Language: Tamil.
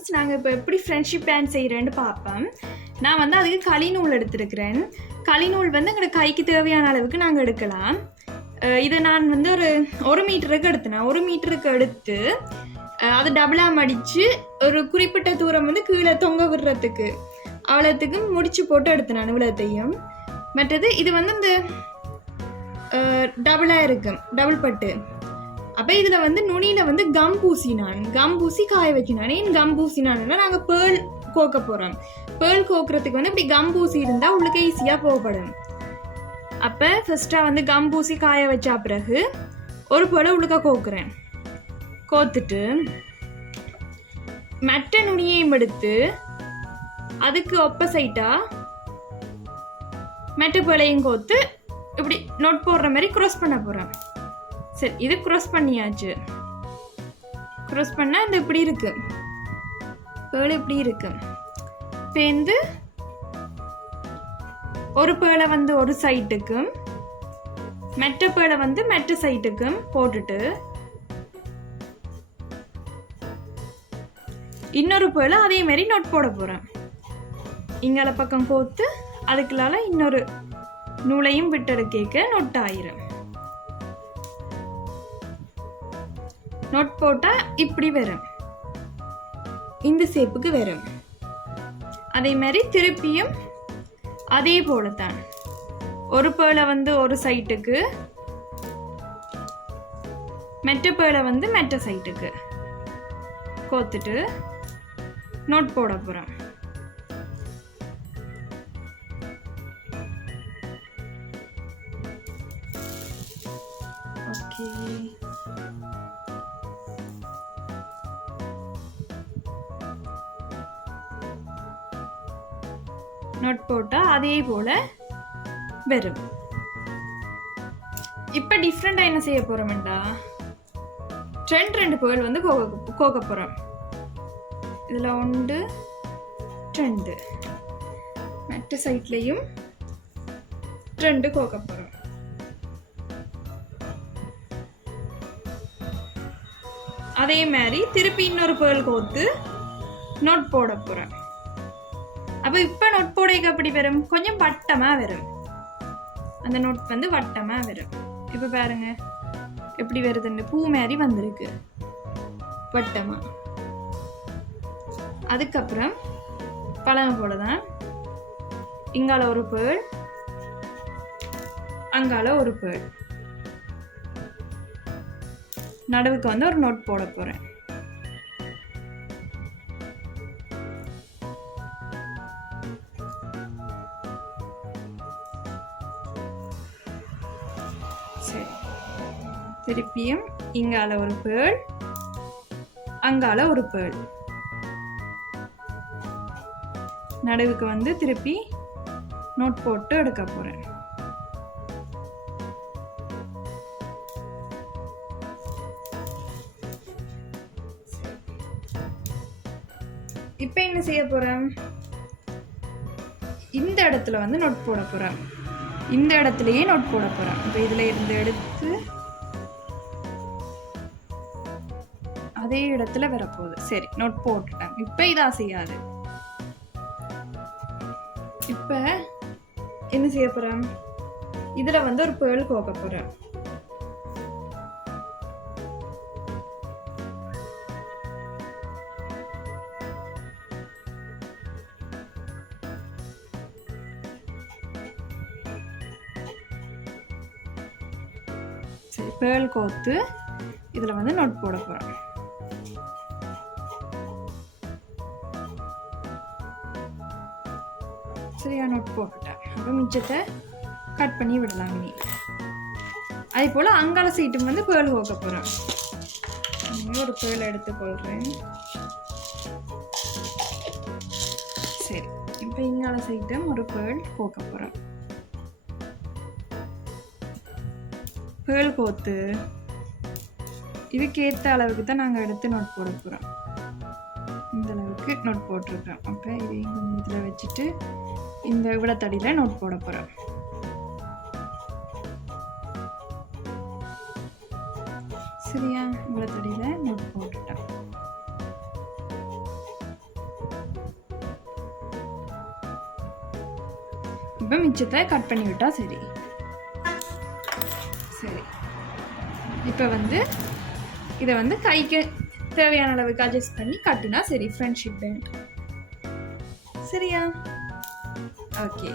ஃப்ரெண்ட்ஸ், நாங்கள் இப்போ எப்படி ஃப்ரெண்ட்ஷிப் பேண்ட் செய்கிறேன்னு பார்ப்போம். நான் வந்து அதுக்கு களிநூல் எடுத்துருக்கிறேன். களிநூல் வந்து எங்களோட கைக்கு தேவையான அளவுக்கு நாங்கள் எடுக்கலாம். இதை நான் வந்து ஒரு மீட்டருக்கு எடுத்தேன். 1 மீட்டருக்கு எடுத்து அதை டபுளாக மடித்து ஒரு குறிப்பிட்ட தூரம் வந்து கீழே தொங்க விடுறதுக்கு அவ்வளோத்துக்கு முடிச்சு போட்டு எடுத்தேன் இவ்வளோத்தையும். மற்றது இது வந்து இந்த டபுளாக இருக்கும், டபுள் பட்டு. அப்போ இதில் வந்து நுனியில் வந்து கம் பூசி காய வைக்கினான். ஏன் கம் பூசினான்னா நாங்கள் பேர்ல் கோக்க போகிறோம். பேர்ல் கோக்குறதுக்கு வந்து இப்படி கம் பூசி இருந்தால் உங்களுக்கு ஈஸியாக போகப்படும். அப்போ ஃபர்ஸ்ட்டாக வந்து கம் பூசி காய வச்சா பிறகு ஒரு பேர்லை உள்ளுக்க கோக்குறேன். கோத்துட்டு மற்ற நுனியையும் எடுத்து அதுக்கு ஆப்போசைட்டாக மற்ற பேர்லையும் கோத்து இப்படி நோட் போடுற மாதிரி க்ராஸ் பண்ண போகிறேன். சரி, இது க்ராஸ் பண்ணியாச்சு. க்ராஸ் பண்ணால் இந்த இப்படி இருக்கு, பேர்ல் இப்படி இருக்கு. பேந்து ஒரு பேர்லை வந்து ஒரு சைட்டுக்கும் மற்ற பேர்லை வந்து மற்ற சைட்டுக்கும் போட்டுட்டு இன்னொரு பேர்லை அதே மாதிரி நோட் போட போகிறேன். இங்கால பக்கம் கோத்து அதுக்குள்ளால இன்னொரு நூலையும் விட்டெடுக்க நோட் ஆயிரும். நோட் போட்டால் இப்படி வரும், இந்த ஷேப்புக்கு வரும். அதே மாதிரி திருப்பியும் அதே போல தான் ஒரு பேர்லை வந்து ஒரு சைட்டுக்கு மற்ற பேர்லை வந்து மற்ற சைட்டுக்கு கோத்துட்டு நோட் போட போகிறோம். ஓகே, நோட் போட்டால் அதே போல் வரும். இப்போ டிஃப்ரெண்டாக என்ன செய்ய போகிறோம்டா, ரெண்டு பேர்ல் வந்து கோக்க போகிறோம். இதில் 1 2 மற்ற சைட்லேயும் 2 கோக்க போகிறோம். அதே மாதிரி திருப்பி இன்னொரு பேர்ல் கோத்து நோட் போட போகிறேன். அப்போ இப்போ நோட் போடைக்கு அப்படி வரும், கொஞ்சம் வட்டமாக வரும். அந்த நோட் வந்து வட்டமாக வரும். இப்போ பாருங்க எப்படி வருதுன்னு, பூ மாதிரி வந்திருக்கு வட்டமாக. அதுக்கப்புறம் பழமை போல தான் இங்கால ஒரு பேர்ல், அங்கால ஒரு பேர்ல், நடுவுக்கு வந்து ஒரு நோட் போட போகிறேன். சரி, திருப்பியும் இங்கால ஒரு பேர்ல், அங்கால ஒரு பேர்ல், நடுவுக்கு வந்து திருப்பி நோட் போட்டு எடுக்க போகிறேன். இப்போ என்ன செய்ய போகிறேன், இந்த இடத்துல வந்து நோட் போட போகிறேன். இந்த இடத்துலையே நோட் போட போகிறேன். இப்போ இதில் இருந்து எடுத்து அதே இடத்துல வரப்போகுது. சரி, நோட் போட்டுட்டேன். இப்போ இதா செய்யாது. இப்போ என்ன செய்ய போகிறேன், இதில் வந்து ஒரு பேர்ல் கோக்க போகிறேன். சரி, பேர்ல் கோத்து இதில் வந்து நோட் போட போகிறேன். சரியா, நோட் போட்டுட்டேன். அப்புறம் மிச்சத்தை கட் பண்ணி விடலாம். இனி அதே போல் அங்கால சைட்டும் வந்து பேர்ல் கோக்க போகிறேன். ஒரு பேர்ல் எடுத்துக்கொள்கிறேன். சரி, இப்போ இங்கால சைட்டும் ஒரு பேர்ல் கோக்க போகிறேன். பேர்ல் கோத்து இதுக்கு ஏற்ற அளவுக்கு தான் நாங்கள் எடுத்து நோட் போட போகிறோம். இந்த அளவுக்கு நோட் போட்டிருக்கோம். அப்போ இதையும் கொஞ்சம் இதில் வச்சுட்டு இந்த இவ்வளத்தடியில் நோட் போட போகிறோம். சரியா, இவ்வளத்தடியில் நோட் போட்டுட்டேன். இப்போ மிச்சத்தை கட் பண்ணி விட்டா சரி. சரி, இப்போ வந்து இதை வந்து கைக்கு தேவையான அளவுக்கு அட்ஜஸ்ட் பண்ணி கட்டினா சரி ஃப்ரெண்ட்ஷிப் பேண்ட். சரியா? ஓகே.